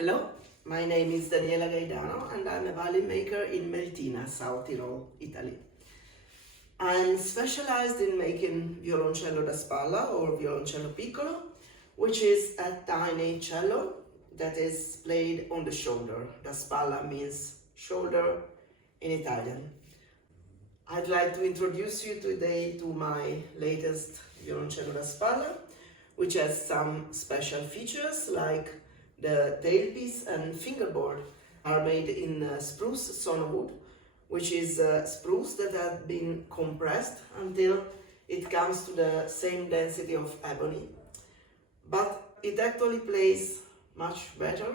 Hello, my name is Daniela Gaidano and I'm a violin maker in Meltina, South Tyrol, Italy. I'm specialized in making violoncello da spalla or violoncello piccolo, which is a tiny cello that is played on the shoulder. Da spalla means shoulder in Italian. I'd like to introduce you today to my latest violoncello da spalla, which has some special features like the tailpiece and fingerboard are made in spruce sonowood, which is spruce that has been compressed until it comes to the same density of ebony. But it actually plays much better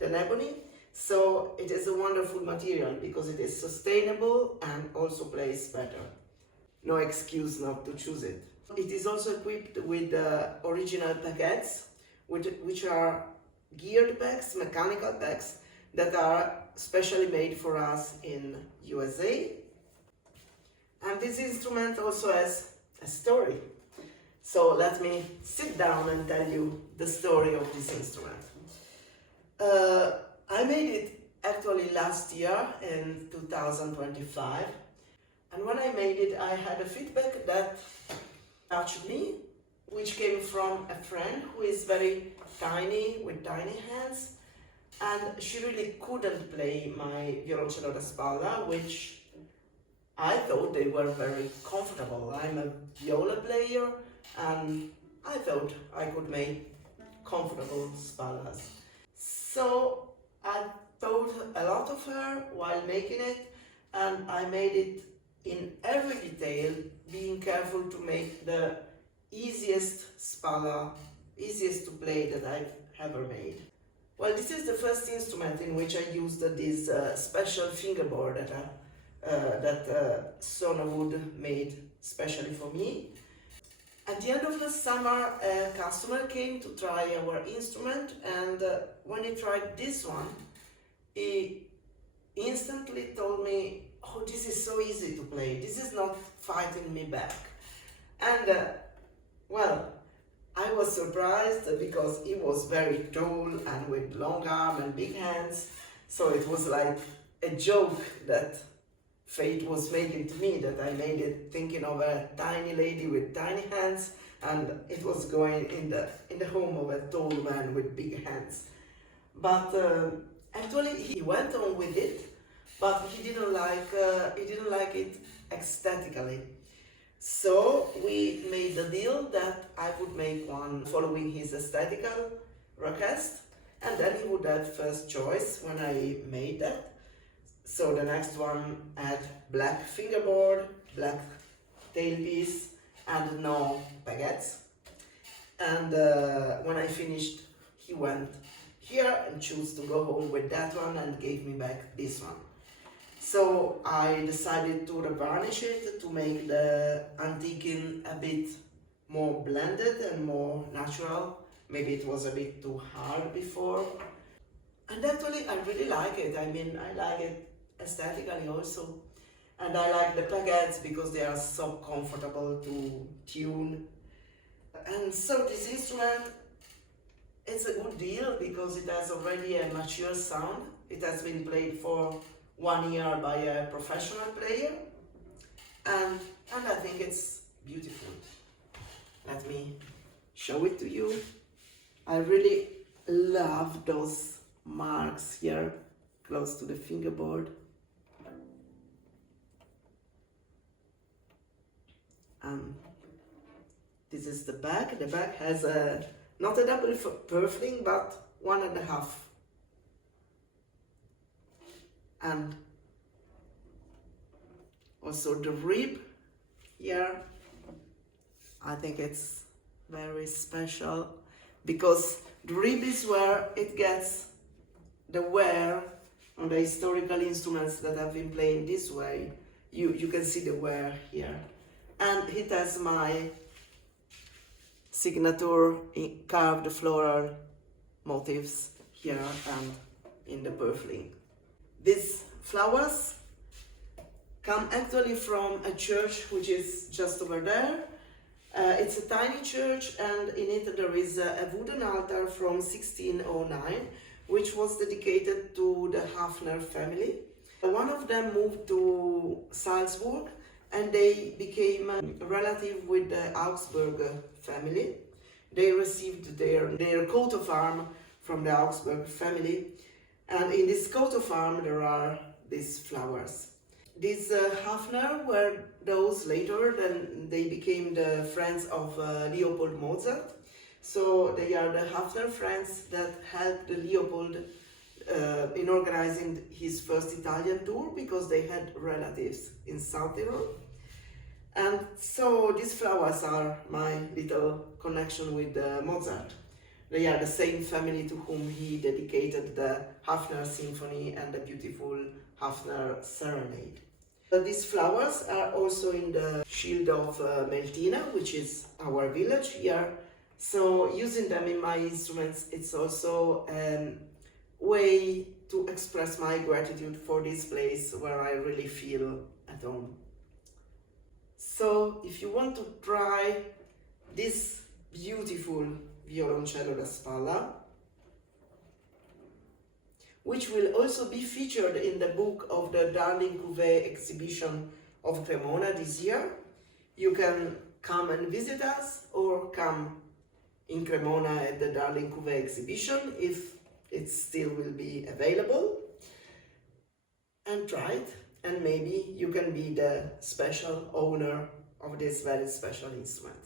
than ebony, so it is a wonderful material because it is sustainable and also plays better. No excuse not to choose it. It is also equipped with original baguettes, which are geared bags, mechanical bags that are specially made for us in USA. And this instrument also has a story. So let me sit down and tell you the story of this instrument. I made it actually last year in 2025. And when I made it, I had a feedback that touched me, which came from a friend who is very tiny, with tiny hands, and she really couldn't play my violoncello da spalla, which I thought they were very comfortable. I'm a viola player, and I thought I could make comfortable spallas. So I thought a lot of her while making it, and I made it in every detail, being careful to make the easiest spalla, easiest to play that I've ever made. Well, this is the first instrument in which I used this special fingerboard that Sonowood made specially for me. At the end of the summer, a customer came to try our instrument, and when he tried this one, he instantly told me, "Oh, this is so easy to play. This is not fighting me back." And well, I was surprised because he was very tall and with long arms and big hands. So it was like a joke that fate was making to me, that I made it thinking of a tiny lady with tiny hands, and it was going in the home of a tall man with big hands. But actually he went on with it, but he didn't like it aesthetically. So we made the deal that I would make one following his aesthetical request, and then he would have first choice when I made that. So the next one had black fingerboard, black tailpiece, and no baguettes. And when I finished, he went here and chose to go home with that one and gave me back this one. So I decided to revarnish it to make the antiquing a bit more blended and more natural. Maybe it was a bit too hard before. And actually I really like it. I mean, I like it aesthetically also. And I like the baguettes because they are so comfortable to tune. And so this instrument, it's a good deal because it has already a mature sound. It has been played for 1 year by a professional player, and I think it's beautiful. Let me show it to you. I really love those marks here close to the fingerboard. This is the back. The back has not a double purfling, but 1.5. And also the rib here, I think it's very special because the rib is where it gets the wear on the historical instruments that have been playing this way. You can see the wear here. And it has my signature carved floral motifs here and in the purfling. These flowers come actually from a church which is just over there. It's a tiny church, and in it there is a wooden altar from 1609 which was dedicated to the Hafner family. One of them moved to Salzburg and they became a relative with the Augsburg family. They received their coat of arms from the Augsburg family, and in this coat of arms there are these flowers. These Hafner were those later, then they became the friends of Leopold Mozart. So they are the Hafner friends that helped Leopold in organizing his first Italian tour, because they had relatives in South Tyrol. And so these flowers are my little connection with Mozart. They are the same family to whom he dedicated the Hafner Symphony and the beautiful Hafner Serenade. These flowers are also in the shield of Meltina, which is our village here. So using them in my instruments, it's also a way to express my gratitude for this place where I really feel at home. So if you want to try this beautiful Violoncello da Spalla, which will also be featured in the book of the Darling Cuvée exhibition of Cremona this year, you can come and visit us or come in Cremona at the Darling Cuvée exhibition if it still will be available, and try it, and maybe you can be the special owner of this very special instrument.